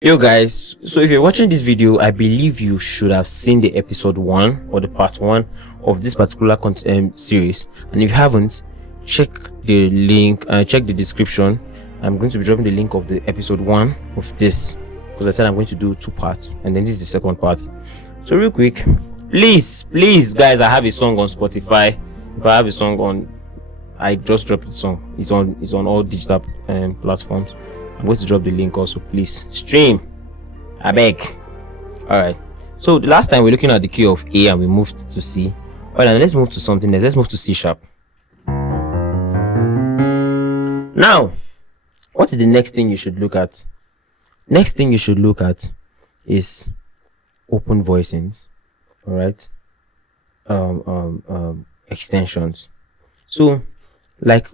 Yo guys, so if you're watching this video, I believe you should have seen the episode 1 or the part 1 of this particular series, and if you haven't, check the link and check the description. I'm going to be dropping the link of the episode 1 of this, because I said I'm going to do 2 parts, and then this is the second part. So real quick, please guys, I have a song on Spotify. If I have a song on, I just dropped the song. It's on all digital platforms. I'm going to drop the link also. Please stream, I beg. All right, so the last time we're looking at the key of A and we moved to C. All right, now let's move to something else. Let's move to C sharp. Now, what is the next thing you should look at? Next thing you should look at is open voicings. All right, extensions. So like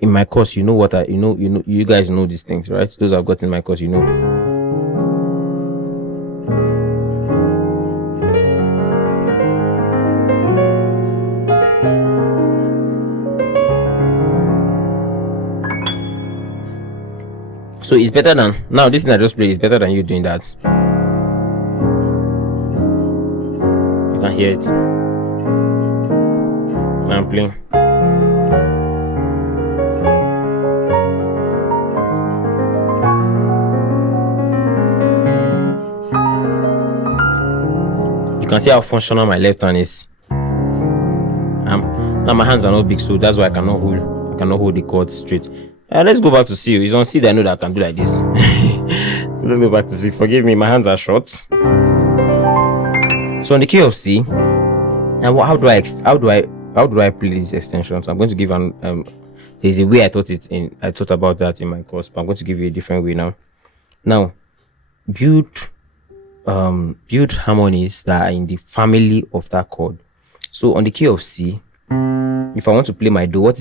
in my course, you guys know these things, right? Those I've got in my course, So it's better than, now this thing I just played is better than you doing that. You can hear it. I'm playing. You can see how functional my left hand is. Now my hands are not big, so that's why I cannot hold the chord straight. Let's go back to C. It's on C that I know that I can do like this. Let's go back to C. Forgive me, my hands are short. So on the key of C, and how do I play these extensions? I'm going to give there's a way I thought about that in my course, but I'm going to give you a different way now. Now, build harmonies that are in the family of that chord. So on the key of C, if I want to play my do, what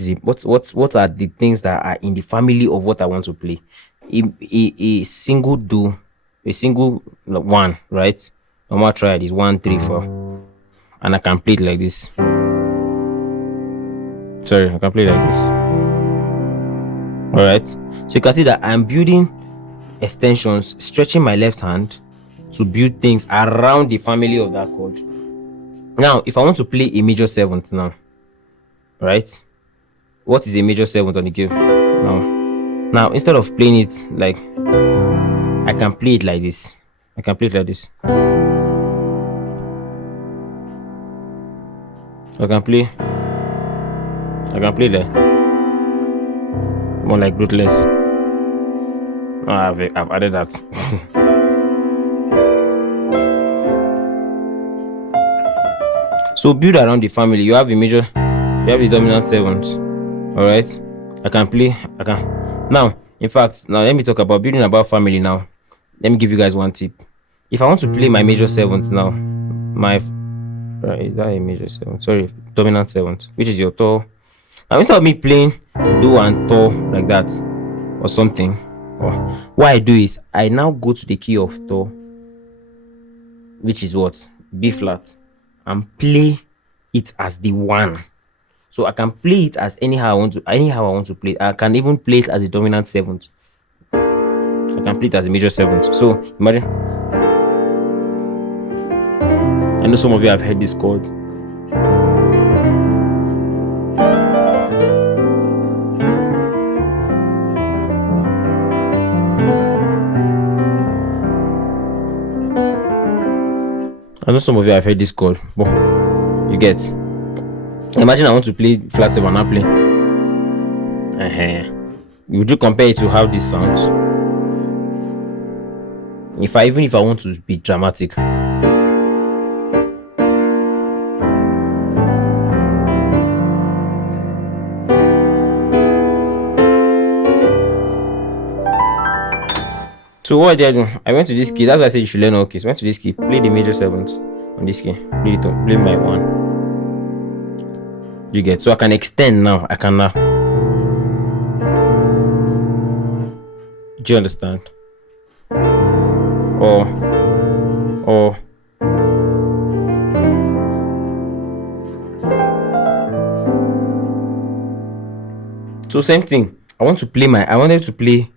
are the things that are in the family of what I want to play? A single do, a single one, right? Normal triad is 1 3 4, and I can play it like this. Sorry, I can play it like this. All right, so you can see that I'm building extensions, stretching my left hand to build things around the family of that chord. Now, if I want to play a major seventh now, right? What is a major seventh on the key? Now instead of playing it like, I can play it like this. I can play it like this. I can play that more like ruthless. I've added that. So build around the family. You have the dominant seventh. All right, I can now. In fact, now let me talk about building about family. Now let me give you guys one tip. If I want to play my major seventh now, is that a major seventh? Sorry, dominant seventh, which is your toe. Now instead of me playing do and toe like that or something, what I do is I now go to the key of toe, which is what? B flat, and play it as the 1. So I can play it as anyhow I want to play it. I can even play it as a dominant 7th. I can play it as a major 7th. So imagine, I know some of you have heard this chord. I know some of you have heard this chord. But you get. Imagine I want to play flat 7 and I play. Would you compare it to how this sounds? Even if I want to be dramatic. So what did I do? I went to this key. That's why I said you should learn all keys. Went to this key, play the major 7th on this key, play it up, play my 1. You get, so I can extend now. I can now. Do you understand? Or so same thing. I wanted to play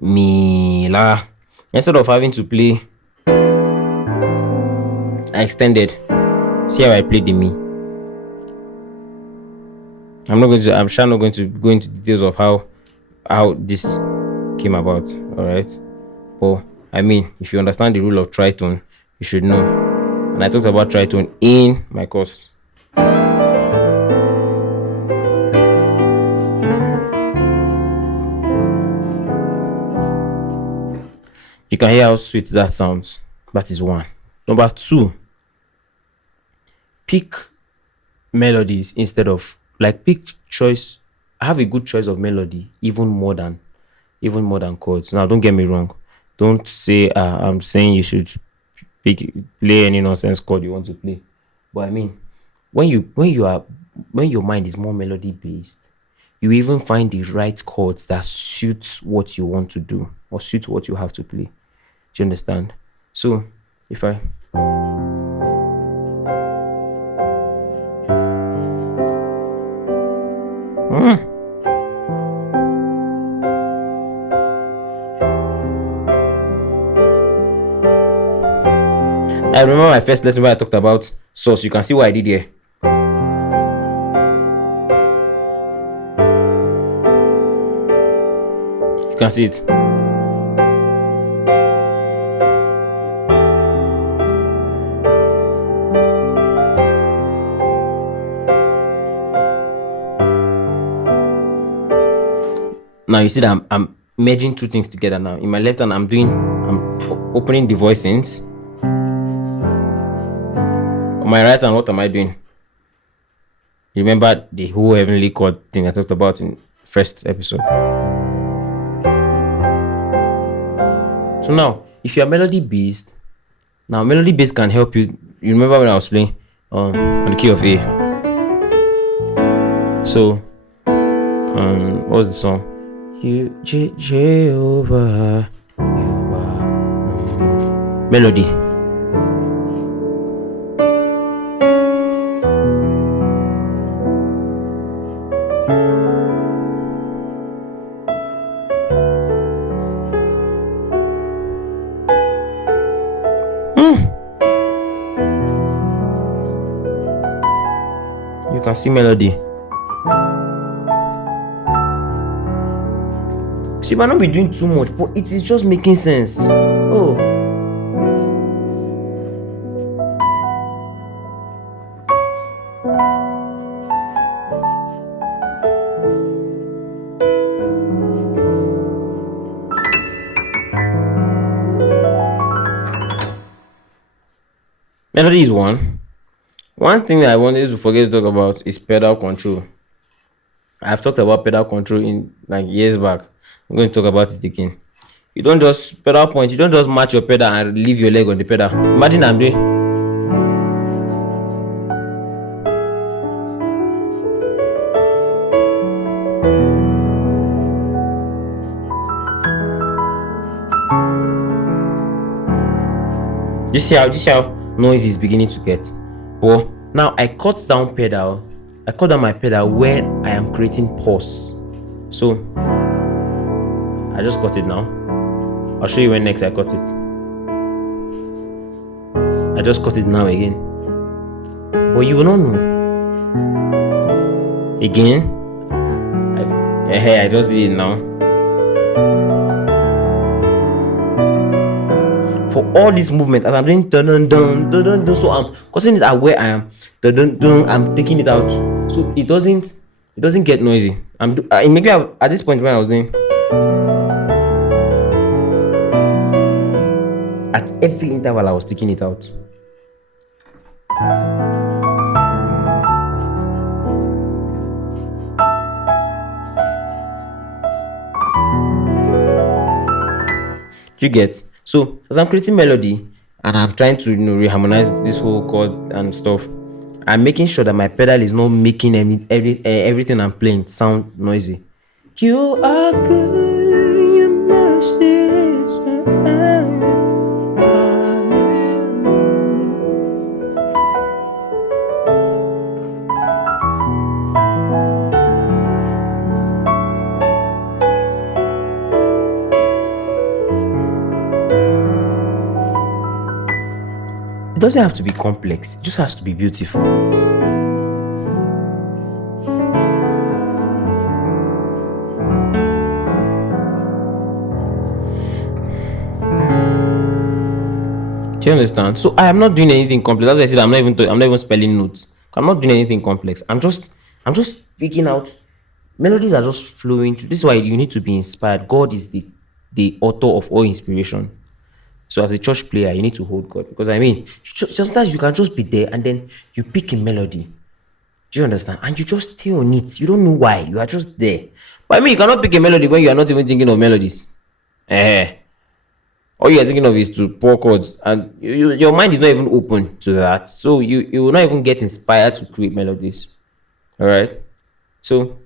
mi, la. Instead of having to play, I extended. See how I played the mi. I'm sure not going to go into details of how this came about. All right, but I mean, if you understand the rule of tritone, you should know. And I talked about tritone in my course. You can hear how sweet that sounds. That is one. Number two, pick melodies instead of like pick choice. Have a good choice of melody, even more than chords. Now, don't get me wrong. Don't say I'm saying you should play any nonsense chord you want to play. But I mean, when your mind is more melody based, you even find the right chords that suits what you want to do or suit what you have to play. Do you understand? So if I I remember my first lesson where I talked about source. You can see what I did here. You can see it. Now you see that I'm merging two things together now. In my left hand, I'm opening the voicings. On my right hand, what am I doing? Remember the whole heavenly chord thing I talked about in first episode. So now, if you're melody based, now melody based can help you. You remember when I was playing on the key of A? So, what was the song? You Jehovah, you are melody. You can see melody. So you might not be doing too much, but it is just making sense. Oh. Melody is one. One thing that I wanted to forget to talk about is pedal control. I've talked about pedal control in like years back. I'm going to talk about it again. You don't just pedal point, you don't just match your pedal and leave your leg on the pedal. Imagine I'm doing. You see how noise is beginning to get. But now I cut down my pedal when I am creating pause. So I just cut it now. I'll show you when next I cut it. I just cut it now again. But you will not know. Again. I just did it now. For all this movement, as I'm doing dun dun dun dun dun dun, so I'm cutting it at where I am. Dun dun dun, I'm taking it out, so it doesn't get noisy. Immediately at this point when I was doing, at every interval I was taking it out. Do you get? So as I'm creating melody and I'm trying to reharmonize this whole chord and stuff, I'm making sure that my pedal is not making everything I'm playing sound noisy. You are good, your mercy is forever. doesn't have to be complex, it just has to be beautiful. Do you understand? So I am not doing anything complex. That's why I said I'm not even spelling notes. I'm not doing anything complex. I'm just picking out melodies are just flowing through. This is why you need to be inspired. God is the author of all inspiration. So as a church player, you need to hold God, because I mean, sometimes you can just be there and then you pick a melody. Do you understand? And you just stay on it. You don't know why. You are just there. But I mean, you cannot pick a melody when you are not even thinking of melodies. Eh. All you are thinking of is to pour chords, and your mind is not even open to that. So you will not even get inspired to create melodies. All right. So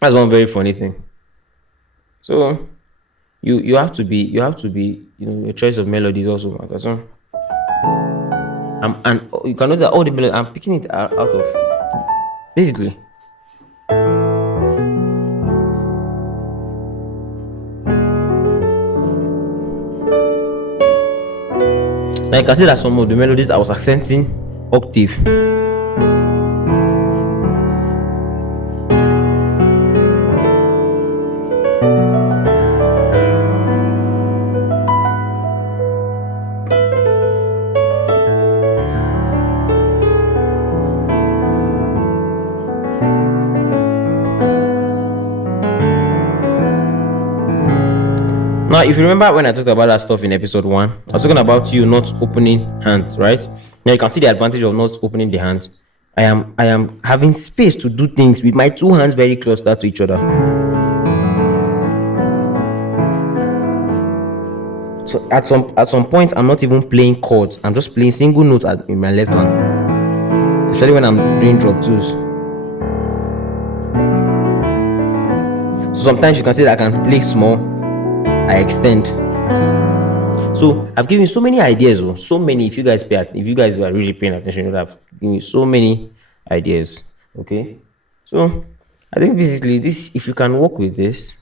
that's one very funny thing. So you have to be your choice of melodies also matters. So and you can notice that all the melody I'm picking it out of basically. Now you can see that some of the melodies I was accenting octave. Now, if you remember when I talked about that stuff in episode 1, I was talking about you not opening hands, right? Now you can see the advantage of not opening the hands. I am having space to do things with my two hands very close to each other. So at some point, I'm not even playing chords. I'm just playing single notes in my left hand, especially when I'm doing drop twos. So sometimes you can see that I can play small, I extend. So I've given you so many ideas, so many. If you guys are really paying attention, you'll have given you so many ideas. Okay, so I think basically this, if you can work with this,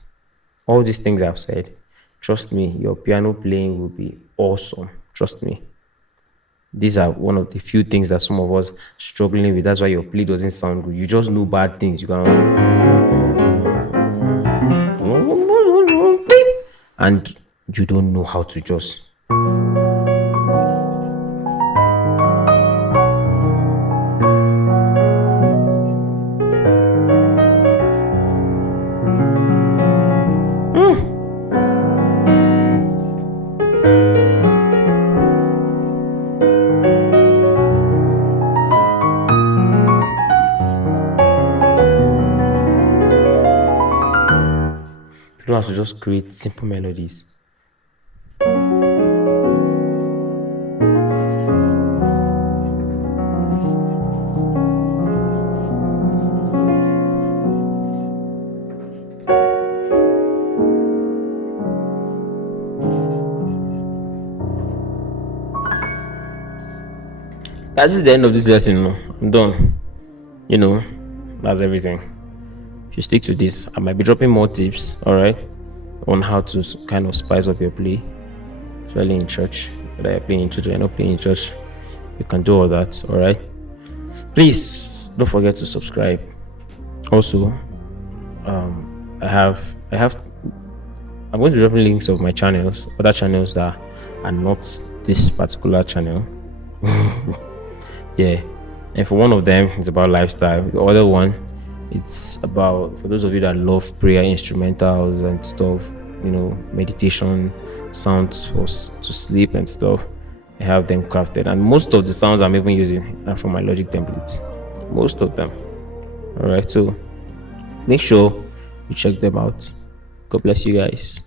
all these things I've said, trust me, your piano playing will be awesome. Trust me. These are one of the few things that some of us struggling with. That's why your play doesn't sound good. You just know bad things. You can, and you don't know how to just. You don't have to just create simple melodies. This is the end of this lesson. No? I'm done. That's everything. If you stick to this, I might be dropping more tips, all right, on how to kind of spice up your play, especially in church. Whether you're playing in church or you're not playing in church, you can do all that, all right. Please don't forget to subscribe. Also, I'm going to drop links of my channels, other channels that are not this particular channel. Yeah, and for one of them, it's about lifestyle. The other one, it's about, for those of you that love prayer instrumentals and stuff, meditation sounds to sleep and stuff. I have them crafted, and most of the sounds I'm even using are from my Logic templates. Most of them. All right, so make sure you check them out. God bless you guys.